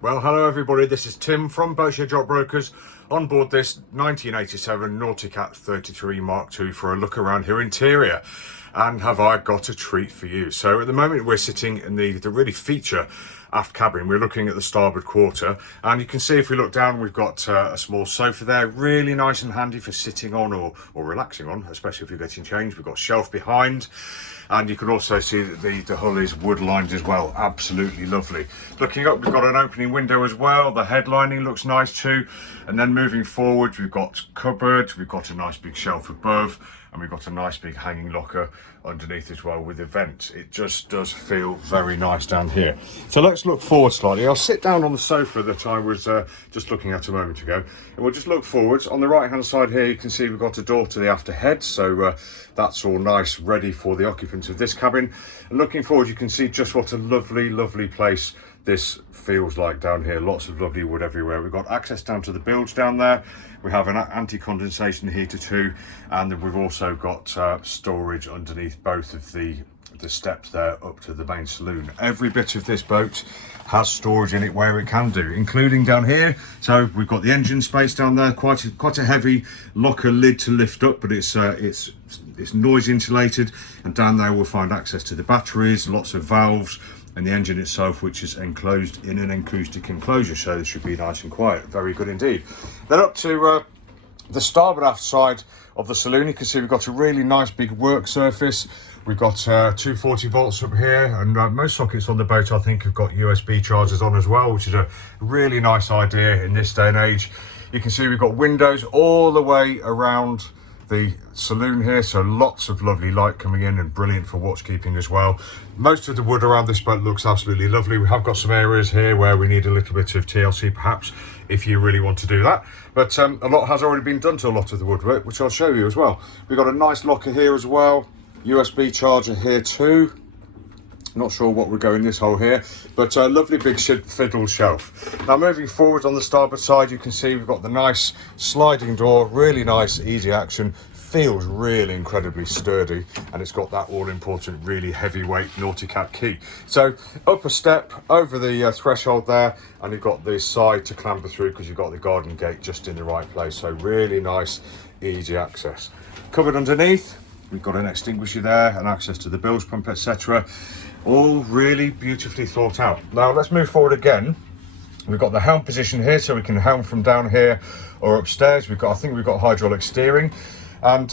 Well, hello everybody, this is Tim from Boatshed Yacht Brokers on board this 1987 Nauticat 33 Mark II for a look around her interior. And have I got a treat for you. So at the moment we're sitting in the really feature aft cabin. We're looking at the starboard quarter, and you can see if we look down we've got a small sofa there, really nice and handy for sitting on or relaxing on, especially if you're getting changed. We've got a shelf behind, and you can also see that the hull is wood lined as well. Absolutely lovely. Looking up, we've got an opening window as well. The headlining looks nice too. And then moving forward, we've got cupboard, we've got a nice big shelf above, and we've got a nice big hanging locker underneath as well with a vent. It just does feel very nice down here. So let's look forward slightly. I'll sit down on the sofa that I was just looking at a moment ago, and we'll just look forwards. On the right hand side here you can see we've got a door to the after head, so that's all nice, ready for the occupants of this cabin. And looking forward you can see just what a lovely place this feels like down here. Lots of lovely wood everywhere. We've got access down to the bilge down there. We have an anti-condensation heater too, and then we've also got storage underneath both of the steps there up to the main saloon. Every bit of this boat has storage in it where it can do, including down here. So we've got the engine space down there, quite a heavy locker lid to lift up, but it's noise insulated, and down there we'll find access to the batteries, lots of valves, and the engine itself, which is enclosed in an acoustic enclosure, so this should be nice and quiet. Very good indeed. Then up to the starboard aft side of the saloon, you can see we've got a really nice big work surface. We've got 240 volts up here, and most sockets on the boat I think have got USB chargers on as well, which is a really nice idea in this day and age. You can see we've got windows all the way around the saloon here, so lots of lovely light coming in and brilliant for watchkeeping as well. Most of the wood around this boat looks absolutely lovely. We have got some areas here where we need a little bit of TLC perhaps, if you really want to do that, but a lot has already been done to a lot of the woodwork, which I'll show you as well. We've got a nice locker here as well, USB charger here too. Not sure what would go in this hole here, but a lovely big fiddle shelf. Now moving forward on the starboard side, you can see we've got the nice sliding door, really nice, easy action, feels really incredibly sturdy, and it's got that all important, really heavyweight Nauticat key. So up a step over the threshold there, and you've got this side to clamber through because you've got the garden gate just in the right place. So really nice, easy access. Covered underneath, we've got an extinguisher there and access to the bilge pump, etc. All really beautifully thought out. Now let's move forward again. We've got the helm position here, so we can helm from down here or upstairs. I think we've got hydraulic steering, and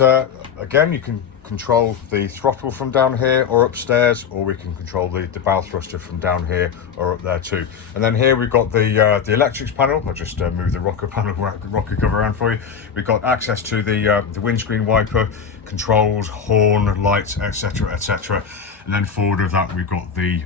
again you can control the throttle from down here or upstairs, or we can control the bow thruster from down here or up there too. And then here we've got the electrics panel. I'll just move the rocker cover around for you. We've got access to the windscreen wiper, controls, horn, lights, etc, etc. And then forward of that we've got the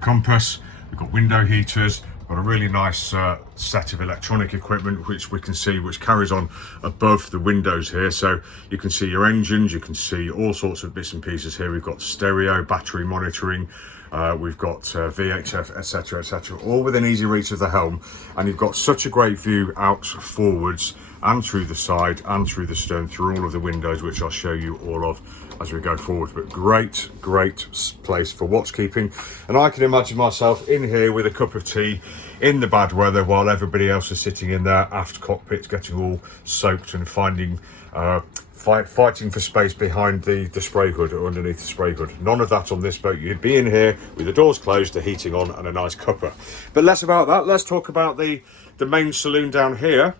compass, we've got window heaters, got a really nice set of electronic equipment which we can see, which carries on above the windows here, so you can see your engines, you can see all sorts of bits and pieces here. We've got stereo, battery monitoring, we've got VHF, etc, etc, all within easy reach of the helm, and you've got such a great view out forwards and through the side and through the stern, through all of the windows, which I'll show you all of as we go forward. But great place for watchkeeping, and I can imagine myself in here with a cup of tea in the bad weather while everybody else is sitting in their aft cockpits getting all soaked and fighting for space behind the spray hood or underneath the spray hood. None of that on this boat. You'd be in here with the doors closed, the heating on, and a nice cuppa. But less about that, let's talk about the main saloon down here.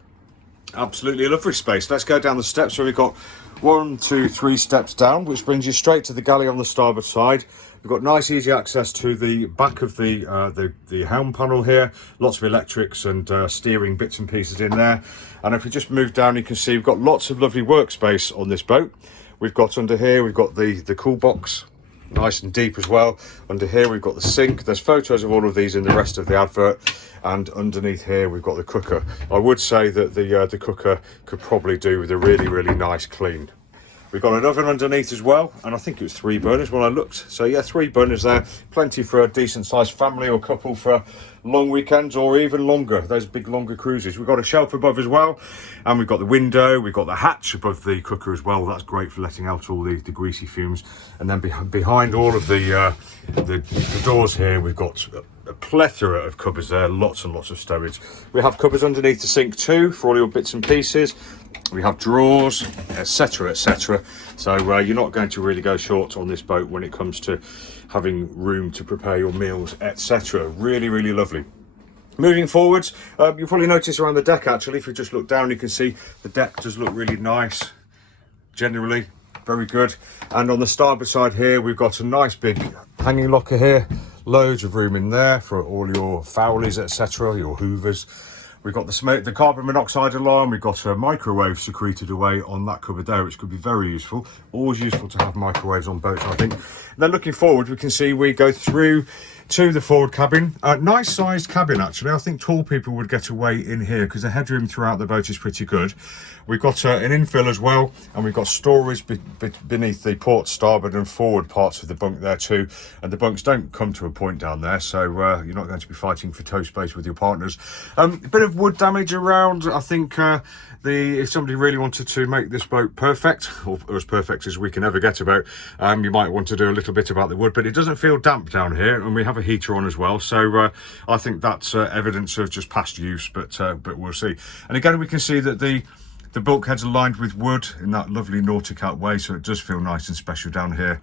Absolutely lovely space. Let's go down the steps. So we've got 1, 2, 3 steps down, which brings you straight to the galley on the starboard side. We've got nice easy access to the back of the helm panel here. Lots of electrics and steering bits and pieces in there. And if we just move down, you can see we've got lots of lovely workspace on this boat. We've got under here, we've got the cool box, nice and deep as well. Under here we've got the sink. There's photos of all of these in the rest of the advert. And underneath here we've got the cooker. I would say that the cooker could probably do with a really nice clean. We've got an oven underneath as well, and I think it was 3 burners when I looked. So yeah, 3 burners there, plenty for a decent sized family or couple for long weekends or even longer, those big longer cruises. We've got a shelf above as well, and we've got the window, we've got the hatch above the cooker as well. That's great for letting out all the greasy fumes. And then behind all of the doors here, we've got a plethora of cupboards there, lots and lots of stowage. We have cupboards underneath the sink too for all your bits and pieces. We have drawers, etc, etc. So you're not going to really go short on this boat when it comes to having room to prepare your meals, etc. Really, really lovely. Moving forwards, you'll probably notice around the deck actually, if you just look down, you can see the deck does look really nice, generally very good. And on the starboard side here, we've got a nice big hanging locker here, loads of room in there for all your fowlies, etc, your hoovers. We've got the carbon monoxide alarm. We've got a microwave secreted away on that cupboard there, which could be very useful. Always useful to have microwaves on boats, I think. And then looking forward, we can see we go through to the forward cabin. Nice sized cabin, actually. I think tall people would get away in here because the headroom throughout the boat is pretty good. We've got an infill as well, and we've got storage beneath the port, starboard and forward parts of the bunk there too. And the bunks don't come to a point down there, so you're not going to be fighting for toe space with your partners. A bit of wood damage around. I think if somebody really wanted to make this boat perfect, or as perfect as we can ever get about, you might want to do a little bit about the wood, but it doesn't feel damp down here, and we have a heater on as well, so I think that's evidence of just past use, but we'll see. And again, we can see that the bulkhead's are lined with wood in that lovely Nauticat way, so it does feel nice and special down here.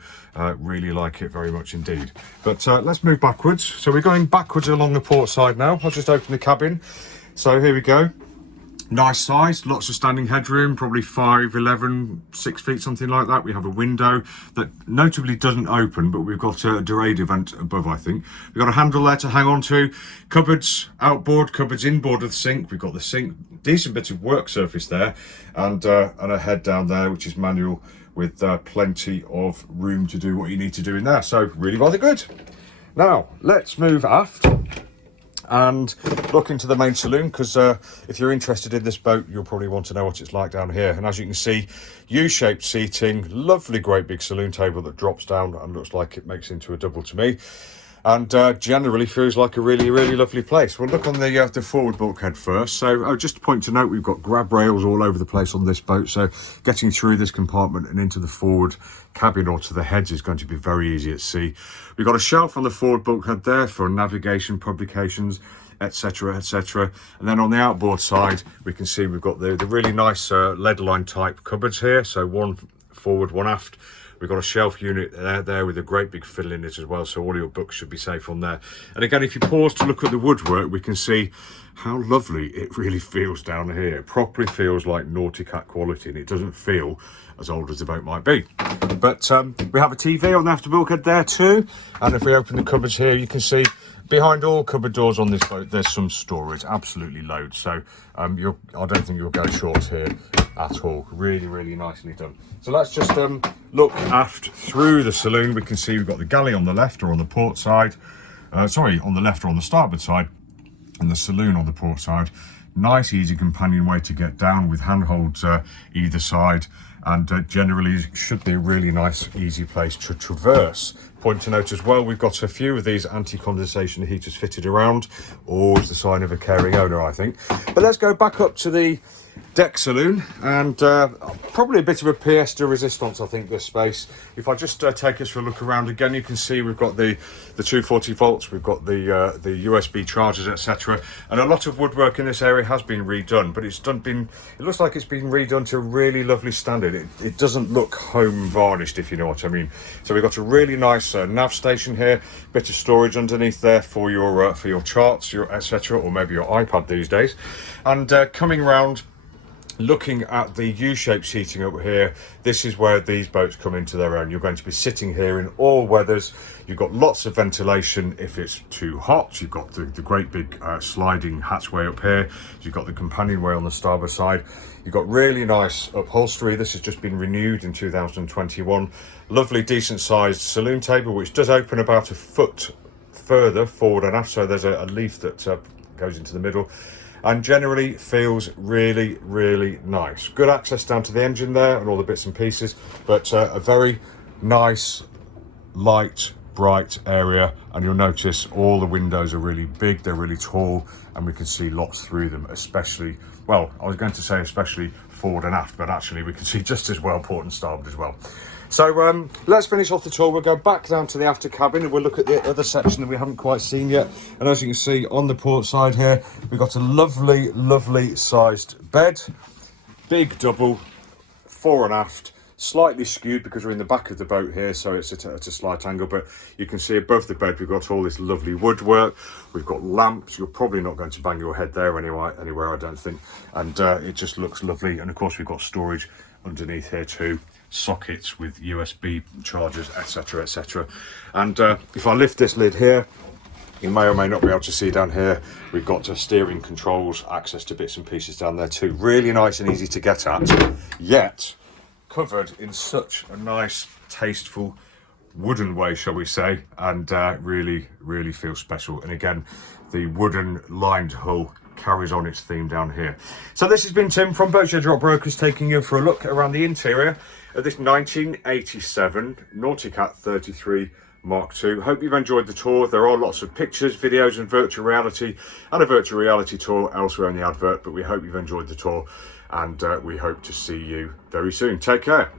Really like it very much indeed. But let's move backwards. So we're going backwards along the port side now. I'll just open the cabin. So here we go. Nice size, lots of standing headroom, probably 5'11", 6 feet, something like that. We have a window that notably doesn't open, but we've got a Dorado vent above, I think. We've got a handle there to hang on to. Cupboards outboard, cupboards inboard of the sink. We've got the sink, decent bit of work surface there, and a head down there, which is manual, with plenty of room to do what you need to do in there. So really rather good. Now, let's move aft and look into the main saloon, because if you're interested in this boat, you'll probably want to know what it's like down here. And as you can see, U-shaped seating, lovely great big saloon table that drops down and looks like it makes into a double to me, and generally feels like a really, really lovely place. We'll look on the forward bulkhead first. So just a point to note, we've got grab rails all over the place on this boat, so getting through this compartment and into the forward cabin or to the heads is going to be very easy at sea. We've got a shelf on the forward bulkhead there for navigation, publications, etc, etc. And then on the outboard side, we can see we've got the really nice lead line type cupboards here, so one forward, one aft. We've got a shelf unit there with a great big fiddle in it as well, so all your books should be safe on there. And again, if you pause to look at the woodwork, we can see how lovely it really feels down here. It properly feels like Nauticat quality, and it doesn't feel as old as the boat might be. But we have a TV on the after bulkhead there too, and if we open the cupboards here, you can see behind all cupboard doors on this boat, there's some storage, absolutely loads. So I don't think you'll go short here at all. Really, really nicely done. So let's just look aft through the saloon. We can see we've got the galley on the left or on the port side. Sorry, on the left or on the starboard side, and the saloon on the port side. Nice, easy companionway to get down with handholds either side, and generally should be a really nice, easy place to traverse. Point to note as well, we've got a few of these anti-condensation heaters fitted around. Always the sign of a caring owner, I think. But let's go back up to the deck saloon, and probably a bit of a pièce de resistance, I think, this space. If I just take us for a look around again, you can see we've got the 240 volts, we've got the USB chargers, etc. And a lot of woodwork in this area has been redone, but it looks like it's been redone to a really lovely standard. It doesn't look home varnished, if you know what I mean. So we've got a really nice nav station here, bit of storage underneath there for your charts, your etc, or maybe your iPad these days. And coming round, looking at the U-shaped seating up here, this is where these boats come into their own. You're going to be sitting here in all weathers. You've got lots of ventilation if it's too hot. You've got the great big sliding hatchway up here. You've got the companionway on the starboard side. You've got really nice upholstery. This has just been renewed in 2021. Lovely, decent sized saloon table, which does open about a foot further forward and aft. So there's a leaf that goes into the middle. and generally feels really, really nice. Good access down to the engine there and all the bits and pieces, but a very nice, light, bright area. And you'll notice all the windows are really big, they're really tall, and we can see lots through them, especially, well, I was going to say especially forward and aft, but actually we can see just as well port and starboard as well. So let's finish off the tour. We'll go back down to the after cabin and we'll look at the other section that we haven't quite seen yet. And as you can see on the port side here, we've got a lovely, lovely sized bed. Big double, fore and aft, slightly skewed because we're in the back of the boat here, so it's at a slight angle, but you can see above the bed we've got all this lovely woodwork. We've got lamps. You're probably not going to bang your head there anywhere, I don't think. And it just looks lovely. And of course we've got storage underneath here too, sockets with USB chargers, etc, etc. And if I lift this lid here, you may or may not be able to see down here, we've got steering controls, access to bits and pieces down there too. Really nice and easy to get at, yet covered in such a nice, tasteful, wooden way, shall we say, and really, really feels special. And again, the wooden lined hull carries on its theme down here. So this has been Tim from Boatshed Brokers, taking you for a look around the interior of this 1987 Nauticat 33 Mark II. Hope you've enjoyed the tour. There are lots of pictures, videos and virtual reality, and a virtual reality tour elsewhere in the advert, but we hope you've enjoyed the tour, and we hope to see you very soon. Take care.